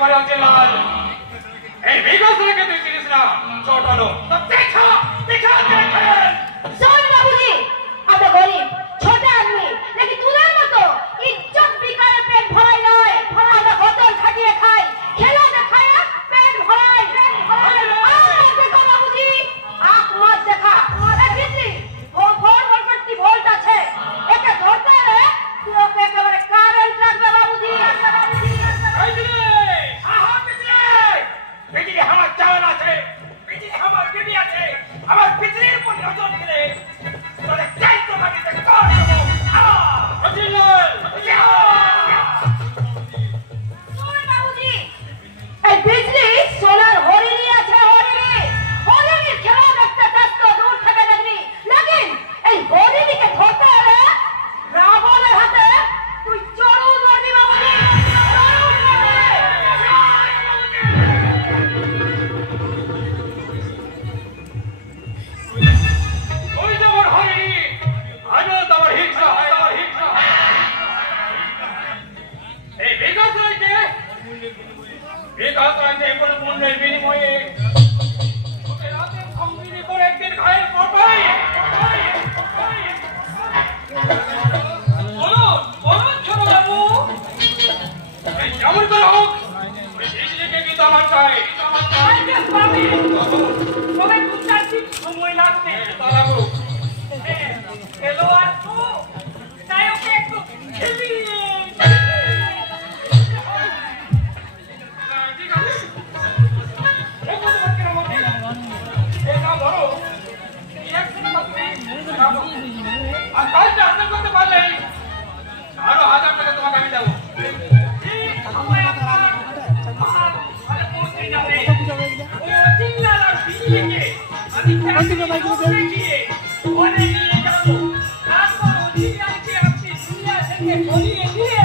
করে আছে লাল এই বিগত রেখে তুই চিনিস না ছোট হলো তো দেখা দেখা দেখেন सुन बाबूजी अब गरीब छोटा आदमी लेकिन तुझे मतो इज्जत बिकाए पेट भराई नय আমরা হোটেল খাটিয়ে খাই খেলা দেখায় পেট ভরাই আর দেখো বাবুজি আখ মত দেখা আরে দিদি ও ফোন করতে ভোল্ট আছে একে ধরতে রে তুই ওকে একেবারে কারেন্ট লাগবে বাবুজি এই দিলে আহা পিছলে বিজলি আমার চাল আছে বিজলি আমার বিবি আছে আমার বিজলির উপর নজর দিলে তোরে চাইতো ভাবি থেকে কর দেবো অজিলাল सुन बाबूजी এই বিজলি সোলার হরিণী আছে হরিণীর খেলা দেখতে চাস তো দূর থেকে দেখবি লেকিন এই হরিণীকে ধরতে হলে রাবণের হাতে তুই চড়ুই মরবি বাবুজি চড়ুই মরবি ওই তোমার হরিণী আজও তোমার হিংসা হয় এই বিগত রয়েছে কোনো মূল্যের বিনিময়ে ওকে রাতের সঙ্গিনী করে একদিন ঘায়ের করবাই বলো ছোট বাবু এই যেমন করে হোক ওই বিজলিকে কিন্তু আমার চাই সবাই দু চার দিন সময় লাগবে তারা করুক এলো আর তো তাই ওকে একটু খেলিয়ে ঠিক আছে এই তোমার কেন মনে এই না ধরো একসাথে করতে আর কাজটা হাতে করতে পারলে আরো 1000 টাকা তোমাকে আমি দেবো আরে পৌঁছে যাবে ও চিল্লার আর বিলিকে আমি দেখিয়ে অনেক নিয়ে যাবো তারপর ওদিকে আছে আপনি দুনিয়া থেকে সরিয়ে দিয়ে